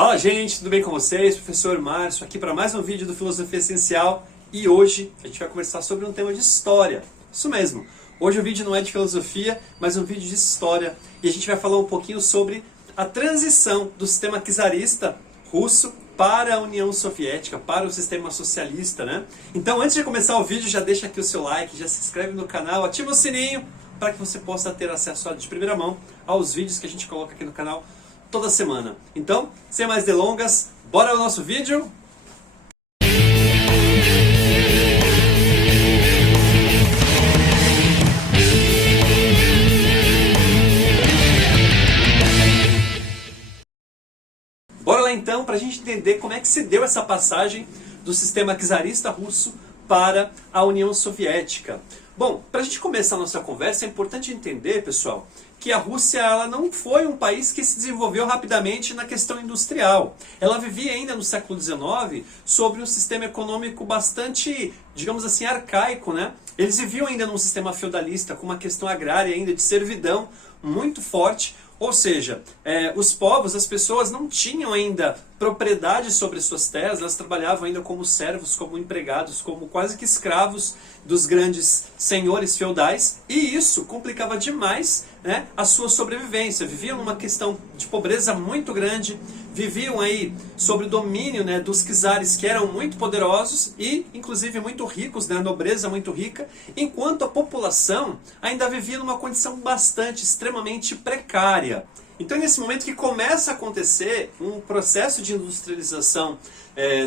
Fala gente, tudo bem com vocês? Professor Márcio aqui para mais um vídeo do Filosofia Essencial e hoje a gente vai conversar sobre um tema de história. Isso mesmo, hoje o vídeo não é de filosofia, mas um vídeo de história e a gente vai falar um pouquinho sobre a transição do sistema czarista russo para a União Soviética, para o sistema socialista, né? Então antes de começar o vídeo já deixa aqui o seu like, já se inscreve no canal, ativa o sininho para que você possa ter acesso de primeira mão aos vídeos que a gente coloca aqui no canal toda semana. Então, sem mais delongas, bora ao nosso vídeo? Bora lá então para a gente entender como é que se deu essa passagem do sistema czarista russo para a União Soviética. Bom, para a gente começar a nossa conversa, é importante entender, pessoal, que a Rússia ela não foi um país que se desenvolveu rapidamente na questão industrial. Ela vivia ainda no século XIX sobre um sistema econômico bastante, digamos assim, arcaico, né? Eles viviam ainda num sistema feudalista, com uma questão agrária ainda de servidão muito forte. Ou seja, os povos, as pessoas não tinham ainda propriedade sobre suas terras, elas trabalhavam ainda como servos, como empregados, como quase que escravos dos grandes senhores feudais, e isso complicava demais, né, a sua sobrevivência. Viviam numa questão de pobreza muito grande, viviam aí sob o domínio, né, dos czares que eram muito poderosos e inclusive muito ricos, né, a nobreza muito rica, enquanto a população ainda vivia numa condição extremamente precária. Então é nesse momento que começa a acontecer um processo de industrialização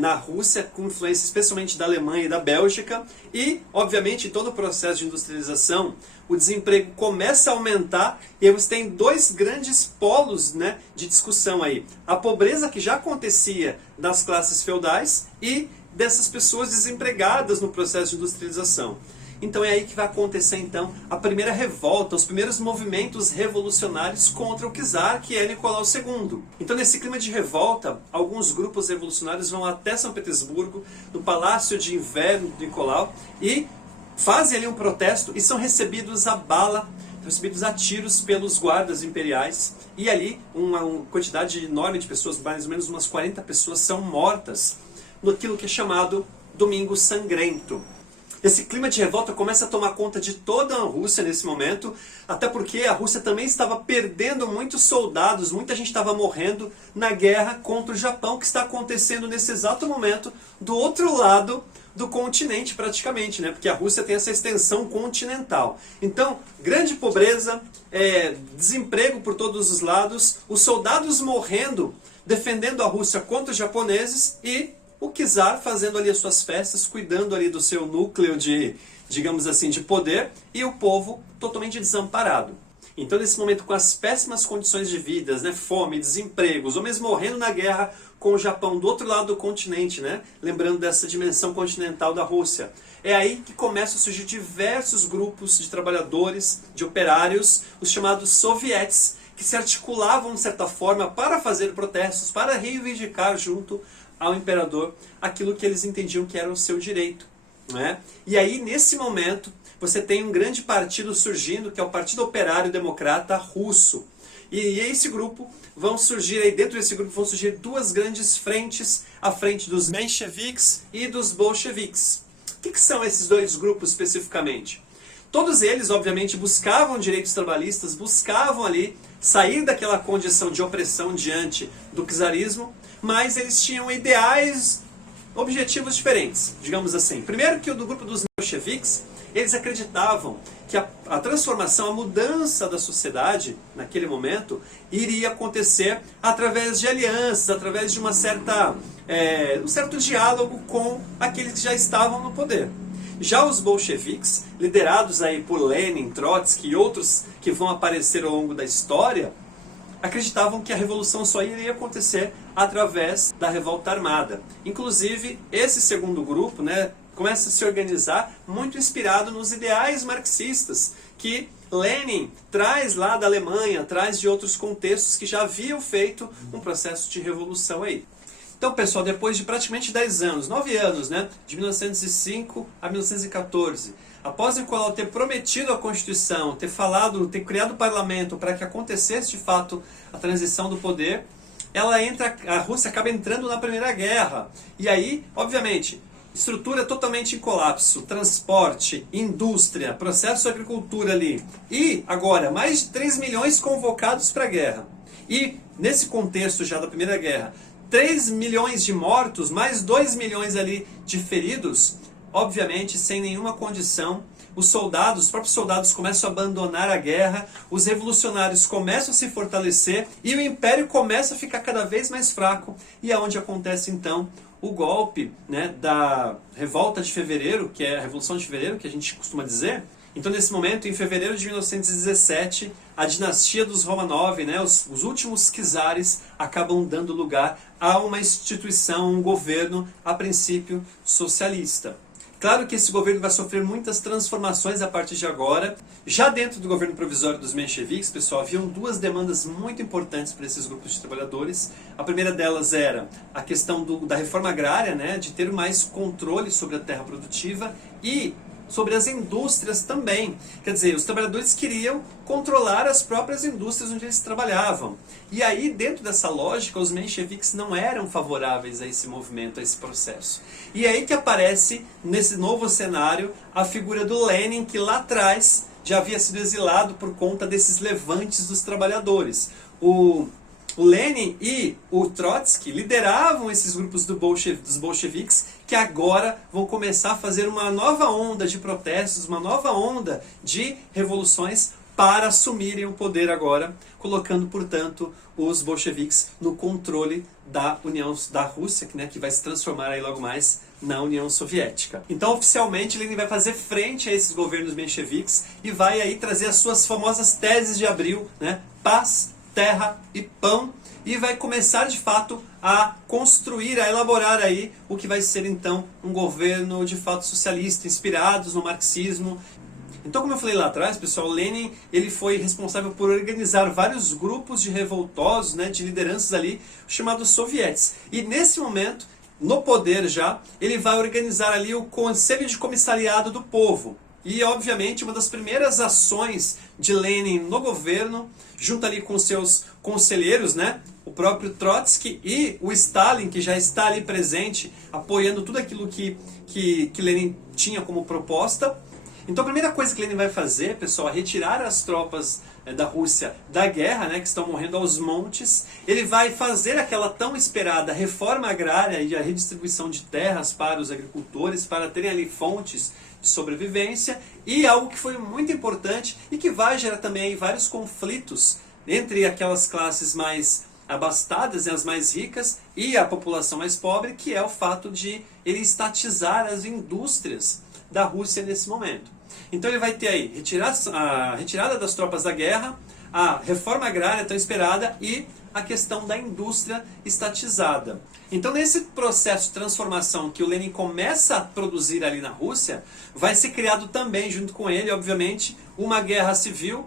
na Rússia, com influência especialmente da Alemanha e da Bélgica, e obviamente em todo o processo de industrialização o desemprego começa a aumentar, e aí você tem dois grandes polos, né, de discussão aí. A pobreza que já acontecia das classes feudais e dessas pessoas desempregadas no processo de industrialização. Então é aí que vai acontecer então a primeira revolta, os primeiros movimentos revolucionários contra o czar, que é Nicolau II. Então nesse clima de revolta, alguns grupos revolucionários vão até São Petersburgo, no Palácio de Inverno de Nicolau, e fazem ali um protesto e são recebidos a bala, recebidos a tiros pelos guardas imperiais, e ali uma quantidade enorme de pessoas, mais ou menos umas 40 pessoas, são mortas naquilo que é chamado Domingo Sangrento. Esse clima de revolta começa a tomar conta de toda a Rússia nesse momento, até porque a Rússia também estava perdendo muitos soldados, muita gente estava morrendo na guerra contra o Japão, que está acontecendo nesse exato momento do outro lado do continente praticamente, né? Porque a Rússia tem essa extensão continental. Então, grande pobreza, desemprego por todos os lados, os soldados morrendo, defendendo a Rússia contra os japoneses e o czar fazendo ali as suas festas, cuidando ali do seu núcleo de, digamos assim, de poder, e o povo totalmente desamparado. Então nesse momento, com as péssimas condições de vida, né, fome, desemprego, os homens morrendo na guerra com o Japão do outro lado do continente, né, lembrando dessa dimensão continental da Rússia, é aí que começam a surgir diversos grupos de trabalhadores, de operários, os chamados sovietes, que se articulavam de certa forma para fazer protestos, para reivindicar junto ao imperador aquilo que eles entendiam que era o seu direito, né? E aí nesse momento você tem um grande partido surgindo, que é o Partido Operário Democrata Russo, e esse grupo vão surgir aí, dentro desse grupo vão surgir duas grandes frentes, a frente dos mencheviques e dos bolcheviques. O que são esses dois grupos especificamente? Todos eles, obviamente, buscavam direitos trabalhistas, buscavam ali sair daquela condição de opressão diante do czarismo, mas eles tinham ideais, objetivos diferentes, digamos assim. Primeiro que o do grupo dos bolcheviques, eles acreditavam que a transformação, a mudança da sociedade, naquele momento, iria acontecer através de alianças, através de um certo diálogo com aqueles que já estavam no poder. Já os bolcheviques, liderados aí por Lenin, Trotsky e outros que vão aparecer ao longo da história, acreditavam que a revolução só iria acontecer através da revolta armada. Inclusive, esse segundo grupo, né, começa a se organizar muito inspirado nos ideais marxistas que Lenin traz lá da Alemanha, traz de outros contextos que já haviam feito um processo de revolução aí. Então, pessoal, depois de praticamente 10 anos, 9 anos, né, de 1905 a 1914, após Nicolau ter prometido a Constituição, ter criado o parlamento para que acontecesse de fato a transição do poder, a Rússia acaba entrando na Primeira Guerra. E aí, obviamente, estrutura totalmente em colapso, transporte, indústria, processo de agricultura ali. E agora, mais de 3 milhões convocados para a guerra. E nesse contexto já da Primeira Guerra, 3 milhões de mortos, mais 2 milhões ali de feridos, obviamente sem nenhuma condição. Os próprios soldados começam a abandonar a guerra, os revolucionários começam a se fortalecer e o império começa a ficar cada vez mais fraco. E é onde acontece então o golpe, né, da Revolta de Fevereiro, que é a Revolução de Fevereiro, que a gente costuma dizer. Então, nesse momento, em fevereiro de 1917, a dinastia dos Romanov, né, os últimos czares, acabam dando lugar a uma instituição, um governo, a princípio, socialista. Claro que esse governo vai sofrer muitas transformações a partir de agora. Já dentro do governo provisório dos mencheviques, pessoal, haviam duas demandas muito importantes para esses grupos de trabalhadores. A primeira delas era a questão da reforma agrária, né, de ter mais controle sobre a terra produtiva e sobre as indústrias também. Quer dizer, os trabalhadores queriam controlar as próprias indústrias onde eles trabalhavam. E aí, dentro dessa lógica, os mencheviques não eram favoráveis a esse movimento, a esse processo. E é aí que aparece, nesse novo cenário, a figura do Lenin, que lá atrás já havia sido exilado por conta desses levantes dos trabalhadores. O Lenin e o Trotsky lideravam esses grupos dos bolcheviques, que agora vão começar a fazer uma nova onda de protestos, uma nova onda de revoluções para assumirem o poder agora, colocando, portanto, os bolcheviques no controle da Rússia, né, que vai se transformar aí logo mais na União Soviética. Então, oficialmente, Lenin vai fazer frente a esses governos mencheviques e vai aí trazer as suas famosas teses de abril, né, paz, terra e pão, e vai começar de fato a construir, a elaborar aí o que vai ser então um governo de fato socialista, inspirados no marxismo. Então, como eu falei lá atrás, pessoal, Lenin ele foi responsável por organizar vários grupos de revoltosos, né, de lideranças ali, chamados sovietes. E nesse momento, no poder já, ele vai organizar ali o Conselho de Comissariado do Povo. E, obviamente, uma das primeiras ações de Lenin no governo, junto ali com seus conselheiros, né, o próprio Trotsky e o Stalin, que já está ali presente, apoiando tudo aquilo que Lenin tinha como proposta. Então, a primeira coisa que Lenin vai fazer, pessoal, é retirar as tropas da Rússia da guerra, né, que estão morrendo aos montes. Ele vai fazer aquela tão esperada reforma agrária e a redistribuição de terras para os agricultores, para terem ali fontes de sobrevivência, e algo que foi muito importante e que vai gerar também vários conflitos entre aquelas classes mais abastadas, as mais ricas, e a população mais pobre, que é o fato de ele estatizar as indústrias da Rússia nesse momento. Então ele vai ter aí a retirada das tropas da guerra, a reforma agrária tão esperada e a questão da indústria estatizada. Então, nesse processo de transformação que o Lenin começa a produzir ali na Rússia, vai ser criado também, junto com ele, obviamente, uma guerra civil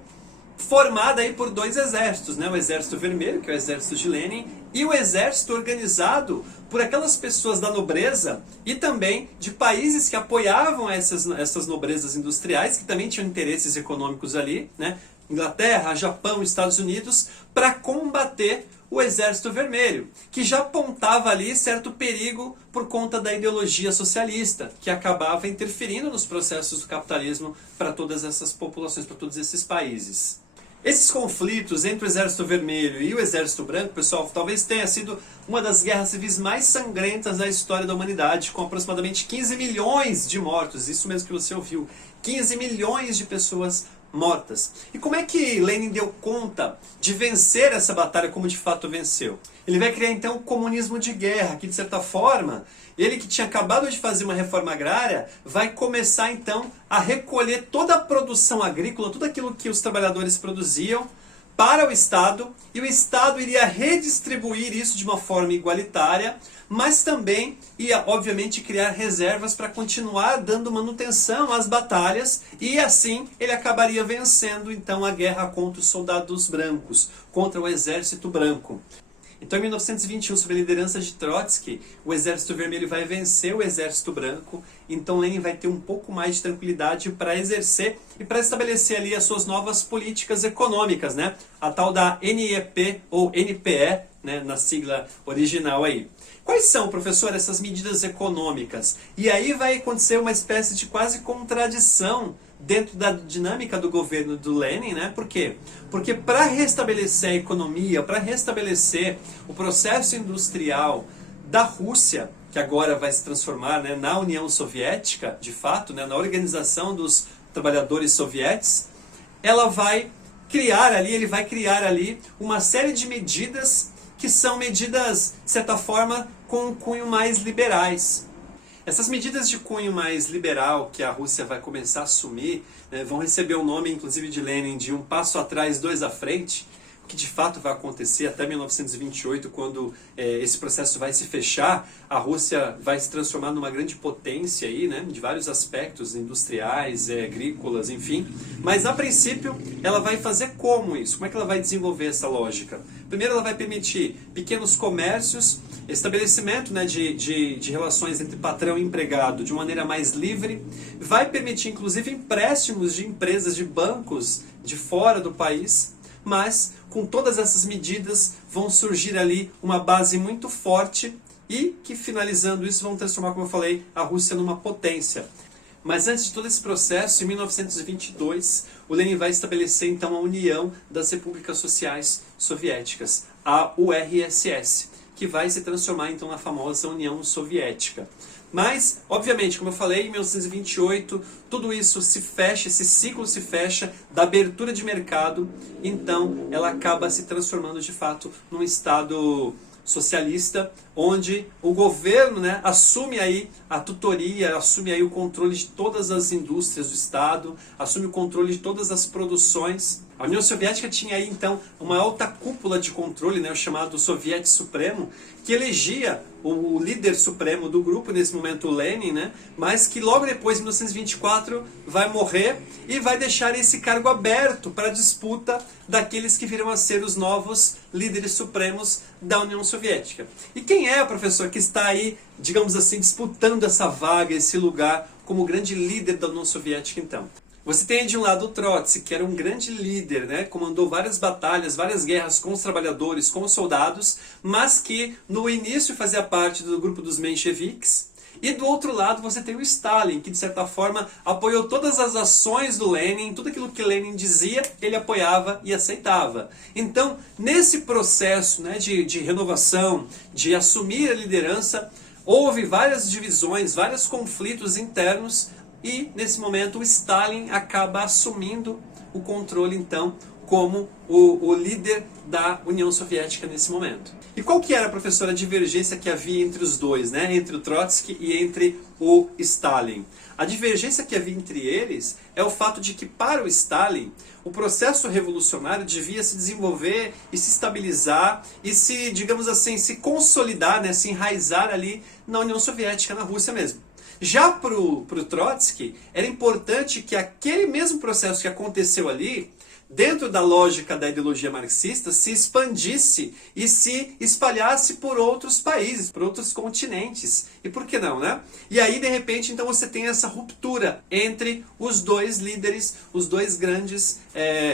formada aí por dois exércitos, né? O Exército Vermelho, que é o exército de Lenin, e o exército organizado por aquelas pessoas da nobreza e também de países que apoiavam essas nobrezas industriais, que também tinham interesses econômicos ali, né? Inglaterra, Japão, Estados Unidos, para combater o Exército Vermelho, que já apontava ali certo perigo por conta da ideologia socialista, que acabava interferindo nos processos do capitalismo para todas essas populações, para todos esses países. Esses conflitos entre o Exército Vermelho e o Exército Branco, pessoal, talvez tenha sido uma das guerras civis mais sangrentas da história da humanidade, com aproximadamente 15 milhões de mortos, isso mesmo que você ouviu, 15 milhões de pessoas mortas. E como é que Lenin deu conta de vencer essa batalha como de fato venceu? Ele vai criar então o comunismo de guerra, que de certa forma, ele que tinha acabado de fazer uma reforma agrária, vai começar então a recolher toda a produção agrícola, tudo aquilo que os trabalhadores produziam, para o Estado, e o Estado iria redistribuir isso de uma forma igualitária, mas também ia, obviamente, criar reservas para continuar dando manutenção às batalhas, e assim ele acabaria vencendo então a guerra contra os soldados brancos, contra o exército branco. Então, em 1921, sob a liderança de Trotsky, o Exército Vermelho vai vencer o Exército Branco. Então, Lenin vai ter um pouco mais de tranquilidade para exercer e para estabelecer ali as suas novas políticas econômicas, né? A tal da NEP ou NPE, né? Na sigla original aí. Quais são, professor, essas medidas econômicas? E aí vai acontecer uma espécie de quase contradição dentro da dinâmica do governo do Lenin, né? Por quê? Porque para restabelecer a economia, para restabelecer o processo industrial da Rússia, que agora vai se transformar, né, na União Soviética, de fato, né, na organização dos trabalhadores soviéticos, ele vai criar ali uma série de medidas que são medidas, de certa forma, com um cunho mais liberais. Essas medidas de cunho mais liberal que a Rússia vai começar a assumir, né, vão receber o nome, inclusive, de Lenin, de um passo atrás, dois à frente, que de fato vai acontecer até 1928, quando esse processo vai se fechar. A Rússia vai se transformar numa grande potência aí, né, de vários aspectos industriais, agrícolas, enfim. Mas a princípio ela vai fazer como isso? Como é que ela vai desenvolver essa lógica? Primeiro, ela vai permitir pequenos comércios, estabelecimento, né, de relações entre patrão e empregado de maneira mais livre, vai permitir inclusive empréstimos de empresas, de bancos de fora do país, mas com todas essas medidas vão surgir ali uma base muito forte e que, finalizando isso, vão transformar, como eu falei, a Rússia numa potência. Mas antes de todo esse processo, em 1922, o Lenin vai estabelecer então a União das Repúblicas Sociais Soviéticas, a URSS, que vai se transformar então na famosa União Soviética. Mas, obviamente, como eu falei, em 1928, tudo isso se fecha, esse ciclo se fecha da abertura de mercado, então ela acaba se transformando de fato num Estado socialista, onde o governo, né, assume aí a tutoria, assume aí o controle de todas as indústrias do Estado, assume o controle de todas as produções. A União Soviética tinha aí então uma alta cúpula de controle, né, o chamado Soviete Supremo, que elegia o líder supremo do grupo, nesse momento o Lenin, né, mas que logo depois, em 1924, vai morrer e vai deixar esse cargo aberto para a disputa daqueles que virão a ser os novos líderes supremos da União Soviética. E quem é, professor, que está aí, digamos assim, disputando essa vaga, esse lugar como grande líder da União Soviética então? Você tem de um lado o Trotsky, que era um grande líder, né? Comandou várias batalhas, várias guerras com os trabalhadores, com os soldados, mas que no início fazia parte do grupo dos mencheviques. E do outro lado você tem o Stalin, que de certa forma apoiou todas as ações do Lenin, tudo aquilo que Lenin dizia, ele apoiava e aceitava. Então, nesse processo, né, de renovação, de assumir a liderança, houve várias divisões, vários conflitos internos, e nesse momento o Stalin acaba assumindo o controle então como o líder da União Soviética nesse momento. E qual que era, professor, a divergência que havia entre os dois, né? Entre o Trotsky e entre o Stalin? A divergência que havia entre eles é o fato de que, para o Stalin, o processo revolucionário devia se desenvolver e se estabilizar e se, digamos assim, se consolidar, né? Se enraizar ali na União Soviética, na Rússia mesmo. Já para o Trotsky, era importante que aquele mesmo processo que aconteceu ali, dentro da lógica da ideologia marxista, se expandisse e se espalhasse por outros países, por outros continentes. E por que não, né? E aí, de repente, então você tem essa ruptura entre os dois líderes, os dois grandes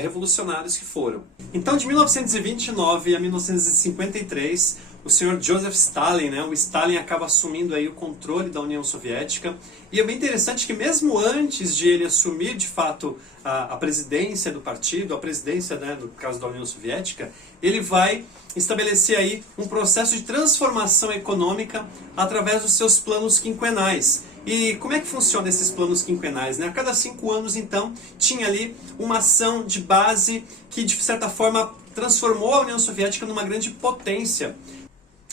revolucionários que foram. Então, de 1929 a 1953, o senhor Joseph Stalin, né, o Stalin acaba assumindo aí o controle da União Soviética. E é bem interessante que mesmo antes de ele assumir de fato a presidência do partido, a presidência, né, no caso da União Soviética, ele vai estabelecer aí um processo de transformação econômica através dos seus planos quinquenais. E como é que funciona esses planos quinquenais, né? A cada 5 anos, então, tinha ali uma ação de base que, de certa forma, transformou a União Soviética numa grande potência.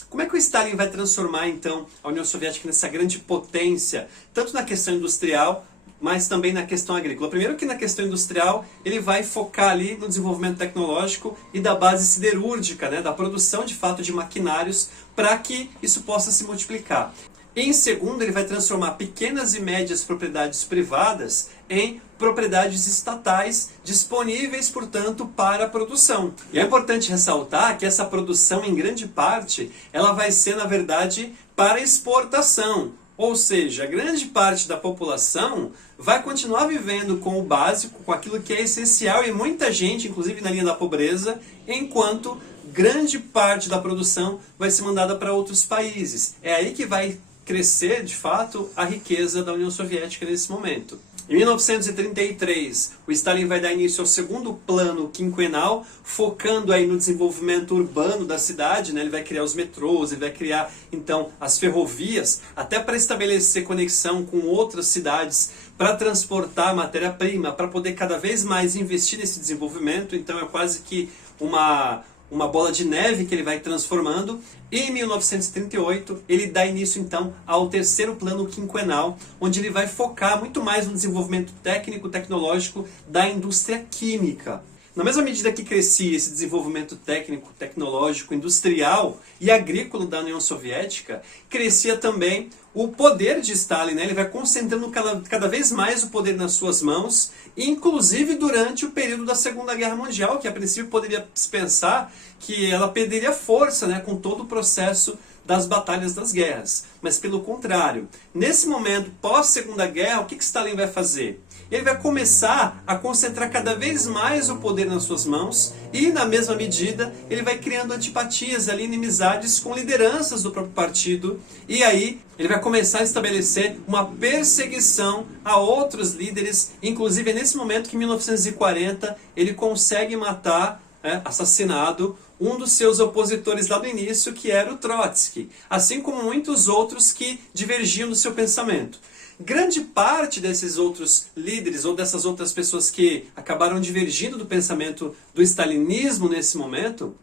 Como é que o Stalin vai transformar, então, a União Soviética nessa grande potência, tanto na questão industrial, mas também na questão agrícola? Primeiro que na questão industrial, ele vai focar ali no desenvolvimento tecnológico e da base siderúrgica, né, da produção, de fato, de maquinários, para que isso possa se multiplicar. Em segundo, ele vai transformar pequenas e médias propriedades privadas em propriedades estatais disponíveis, portanto, para a produção. E é importante ressaltar que essa produção, em grande parte, ela vai ser, na verdade, para exportação. Ou seja, grande parte da população vai continuar vivendo com o básico, com aquilo que é essencial, e muita gente, inclusive na linha da pobreza, enquanto grande parte da produção vai ser mandada para outros países. É aí que vai crescer, de fato, a riqueza da União Soviética nesse momento. Em 1933, o Stalin vai dar início ao segundo plano quinquenal, focando aí no desenvolvimento urbano da cidade, né? Ele vai criar os metrôs, ele vai criar, então, as ferrovias, até para estabelecer conexão com outras cidades, para transportar matéria-prima, para poder cada vez mais investir nesse desenvolvimento. Então é quase que uma bola de neve que ele vai transformando. E em 1938, ele dá início então ao terceiro plano quinquenal, onde ele vai focar muito mais no desenvolvimento técnico, tecnológico da indústria química. Na mesma medida que crescia esse desenvolvimento técnico, tecnológico, industrial e agrícola da União Soviética, crescia também o poder de Stalin, né? Ele vai concentrando cada vez mais o poder nas suas mãos, inclusive durante o período da Segunda Guerra Mundial, que a princípio poderia se pensar que ela perderia força, né, com todo o processo das batalhas das guerras. Mas pelo contrário, nesse momento pós-Segunda Guerra, o que Stalin vai fazer? Ele vai começar a concentrar cada vez mais o poder nas suas mãos e, na mesma medida, ele vai criando antipatias, ali, inimizades com lideranças do próprio partido. E aí ele vai começar a estabelecer uma perseguição a outros líderes. Inclusive é nesse momento que, em 1940, ele consegue matar, assassinado, um dos seus opositores lá do início, que era o Trotsky, assim como muitos outros que divergiam do seu pensamento. Grande parte desses outros líderes ou dessas outras pessoas que acabaram divergindo do pensamento do stalinismo nesse momento,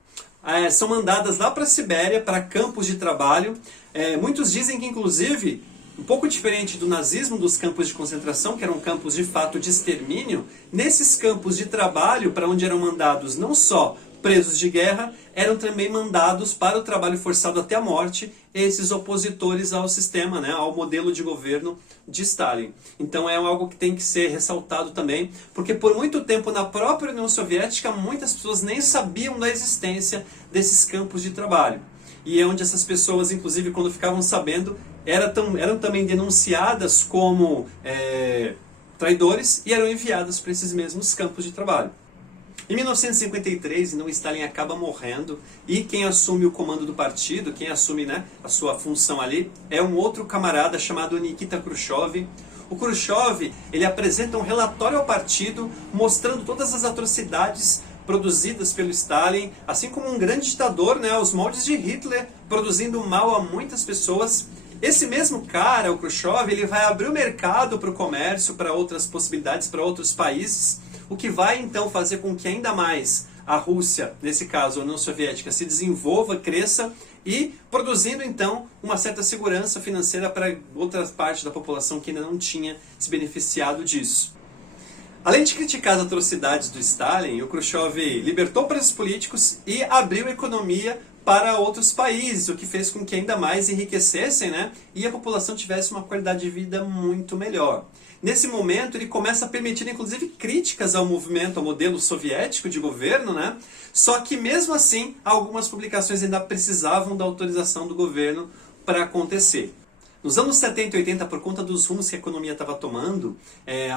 são mandadas lá para a Sibéria, para campos de trabalho. Muitos dizem que, inclusive, um pouco diferente do nazismo, dos campos de concentração, que eram campos de fato de extermínio, nesses campos de trabalho, para onde eram mandados não só presos de guerra, eram também mandados para o trabalho forçado até a morte, esses opositores ao sistema, né, ao modelo de governo de Stalin. Então é algo que tem que ser ressaltado também, porque por muito tempo na própria União Soviética muitas pessoas nem sabiam da existência desses campos de trabalho. E é onde essas pessoas, inclusive, quando ficavam sabendo, eram também denunciadas como traidores e eram enviadas para esses mesmos campos de trabalho. Em 1953, então, Stalin acaba morrendo e quem assume o comando do partido, quem assume, né, a sua função ali, é um outro camarada chamado Nikita Khrushchev. O Khrushchev, ele apresenta um relatório ao partido mostrando todas as atrocidades produzidas pelo Stalin, assim como um grande ditador, né, aos moldes de Hitler, produzindo mal a muitas pessoas. Esse mesmo cara, o Khrushchev, ele vai abrir o mercado para o comércio, para outras possibilidades, para outros países, o que vai então fazer com que ainda mais a Rússia, nesse caso a União Soviética, se desenvolva, cresça e produzindo então uma certa segurança financeira para outra parte da população que ainda não tinha se beneficiado disso. Além de criticar as atrocidades do Stalin, o Khrushchev libertou presos políticos e abriu a economia para outros países, o que fez com que ainda mais enriquecessem, né, e a população tivesse uma qualidade de vida muito melhor. Nesse momento, ele começa a permitir, inclusive, críticas ao movimento, ao modelo soviético de governo, né? Só que, mesmo assim, algumas publicações ainda precisavam da autorização do governo para acontecer. Nos anos 70 e 80, por conta dos rumos que a economia estava tomando,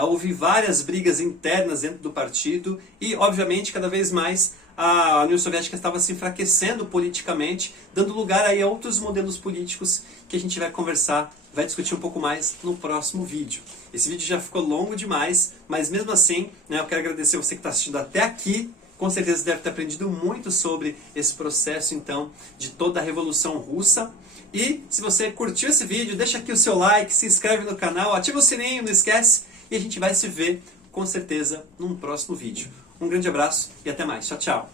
houve várias brigas internas dentro do partido e, obviamente, cada vez mais a União Soviética estava se enfraquecendo politicamente, dando lugar aí a outros modelos políticos que a gente vai conversar, vai discutir um pouco mais no próximo vídeo. Esse vídeo já ficou longo demais, mas mesmo assim, né, eu quero agradecer você que está assistindo até aqui. Com certeza deve ter aprendido muito sobre esse processo, então, de toda a Revolução Russa. E se você curtiu esse vídeo, deixa aqui o seu like, se inscreve no canal, ativa o sininho, não esquece. E a gente vai se ver, com certeza, num próximo vídeo. Um grande abraço e até mais. Tchau, tchau.